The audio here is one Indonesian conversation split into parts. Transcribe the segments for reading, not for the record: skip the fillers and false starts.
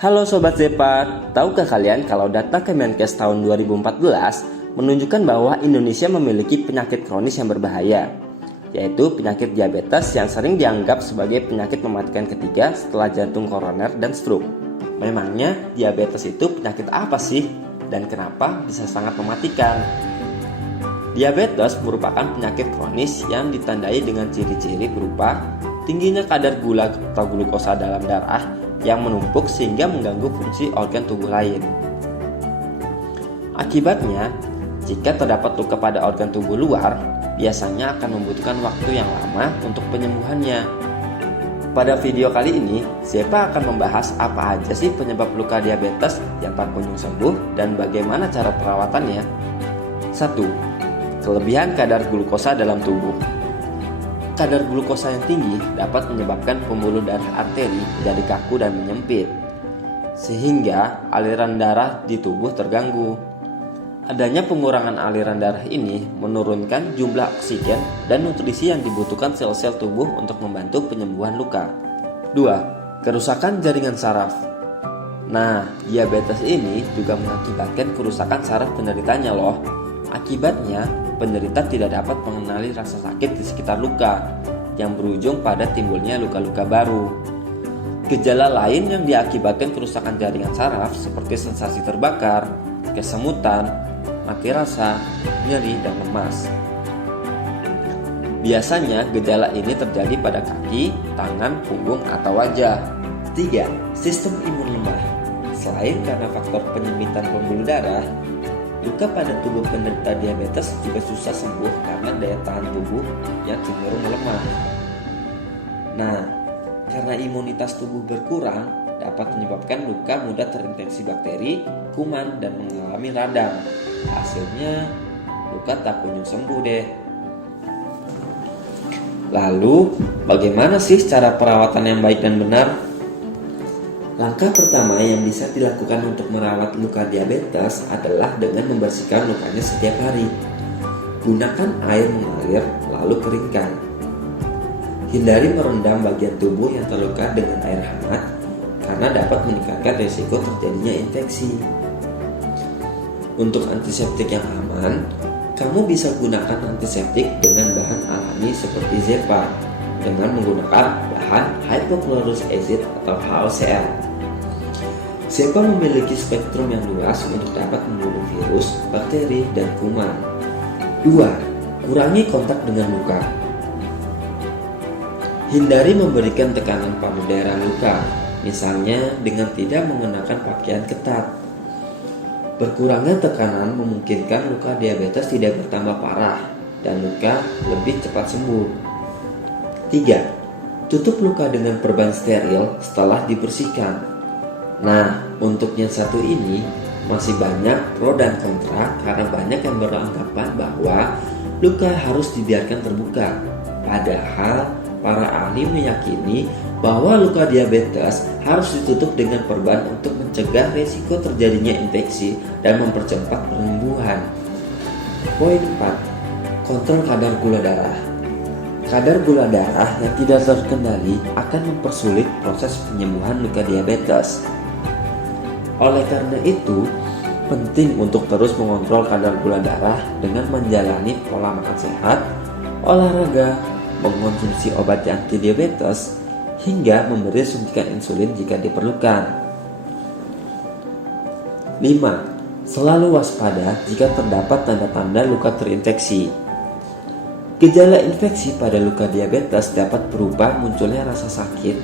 Halo Sobat Zepa, tahukah kalian kalau data Kemenkes tahun 2014 menunjukkan bahwa Indonesia memiliki penyakit kronis yang berbahaya, yaitu penyakit diabetes yang sering dianggap sebagai penyakit mematikan ketiga setelah jantung koroner dan stroke. Memangnya diabetes itu penyakit apa sih? Dan kenapa bisa sangat mematikan? Diabetes merupakan penyakit kronis yang ditandai dengan ciri-ciri berupa tingginya kadar gula atau glukosa dalam darah yang menumpuk sehingga mengganggu fungsi organ tubuh lain. Akibatnya, jika terdapat luka pada organ tubuh luar, biasanya akan membutuhkan waktu yang lama untuk penyembuhannya. Pada video kali ini, Zepa akan membahas apa aja sih penyebab luka diabetes yang tak kunjung sembuh dan bagaimana cara perawatannya. 1. Kelebihan kadar glukosa dalam tubuh. Kadar glukosa yang tinggi dapat menyebabkan pembuluh darah arteri menjadi kaku dan menyempit, sehingga aliran darah di tubuh terganggu. Adanya pengurangan aliran darah ini menurunkan jumlah oksigen dan nutrisi yang dibutuhkan sel-sel tubuh untuk membantu penyembuhan luka. 2. Kerusakan jaringan saraf. Nah, diabetes ini juga mengakibatkan kerusakan saraf penderitanya loh. Akibatnya, penderita tidak dapat mengenali rasa sakit di sekitar luka, yang berujung pada timbulnya luka-luka baru. Gejala lain yang diakibatkan kerusakan jaringan saraf seperti sensasi terbakar, kesemutan, mati rasa, nyeri, dan lemas. Biasanya gejala ini terjadi pada kaki, tangan, punggung, atau wajah. 3. Sistem imun lemah. Selain karena faktor penyempitan pembuluh darah, luka pada tubuh penderita diabetes juga susah sembuh karena daya tahan tubuh yang cenderung melemah. Nah, karena imunitas tubuh berkurang, dapat menyebabkan luka mudah terinfeksi bakteri, kuman, dan mengalami radang. Hasilnya, luka tak kunjung sembuh deh. Lalu, bagaimana sih cara perawatan yang baik dan benar? Langkah pertama yang bisa dilakukan untuk merawat luka diabetes adalah dengan membersihkan lukanya setiap hari. Gunakan air mengalir lalu keringkan. Hindari merendam bagian tubuh yang terluka dengan air hangat karena dapat meningkatkan risiko terjadinya infeksi. Untuk antiseptik yang aman, kamu bisa gunakan antiseptik dengan bahan alami seperti Zepa dengan menggunakan bahan hypochlorous acid atau HCl. Zepa memiliki spektrum yang luas untuk dapat membunuh virus, bakteri, dan kuman. 2. Kurangi kontak dengan luka. Hindari memberikan tekanan pada daerah luka, misalnya dengan tidak mengenakan pakaian ketat. Berkurangnya tekanan memungkinkan luka diabetes tidak bertambah parah dan luka lebih cepat sembuh. 3. Tutup luka dengan perban steril setelah dibersihkan. Nah, untuk yang satu ini masih banyak pro dan kontra karena banyak yang beranggapan bahwa luka harus dibiarkan terbuka. Padahal para ahli meyakini bahwa luka diabetes harus ditutup dengan perban untuk mencegah risiko terjadinya infeksi dan mempercepat penyembuhan. Poin 4. Kontrol kadar gula darah. Kadar gula darah yang tidak terkendali akan mempersulit proses penyembuhan luka diabetes. Oleh karena itu, penting untuk terus mengontrol kadar gula darah dengan menjalani pola makan sehat, olahraga, mengkonsumsi obat anti diabetes, hingga memberi suntikan insulin jika diperlukan. 5. Selalu waspada jika terdapat tanda-tanda luka terinfeksi. Gejala infeksi pada luka diabetes dapat berupa munculnya rasa sakit,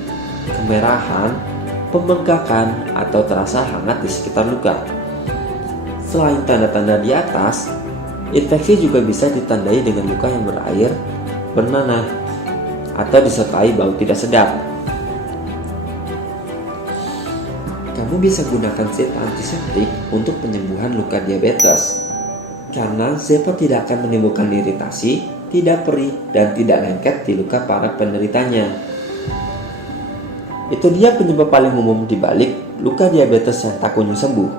kemerahan, pembengkakan, atau terasa hangat di sekitar luka. Selain tanda-tanda di atas, infeksi juga bisa ditandai dengan luka yang berair, bernanah, atau disertai bau tidak sedap. Kamu bisa gunakan Zepa antiseptik untuk penyembuhan luka diabetes. Karena Zepa tidak akan menimbulkan iritasi, tidak perih, dan tidak lengket di luka para penderitanya. Itu dia penyebab paling umum di balik luka diabetes yang tak kunjung sembuh.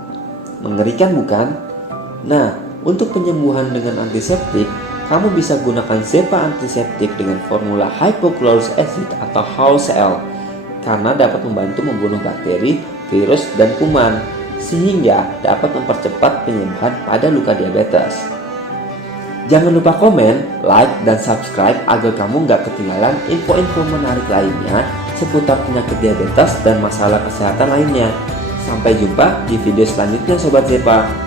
Mengerikan bukan? Nah, untuk penyembuhan dengan antiseptik, kamu bisa gunakan Zepa antiseptik dengan formula hypochlorous acid atau HCl karena dapat membantu membunuh bakteri, virus, dan kuman, sehingga dapat mempercepat penyembuhan pada luka diabetes. Jangan lupa komen, like, dan subscribe agar kamu nggak ketinggalan info-info menarik lainnya seputar penyakit diabetes dan masalah kesehatan lainnya. Sampai jumpa di video selanjutnya Sobat Zepa.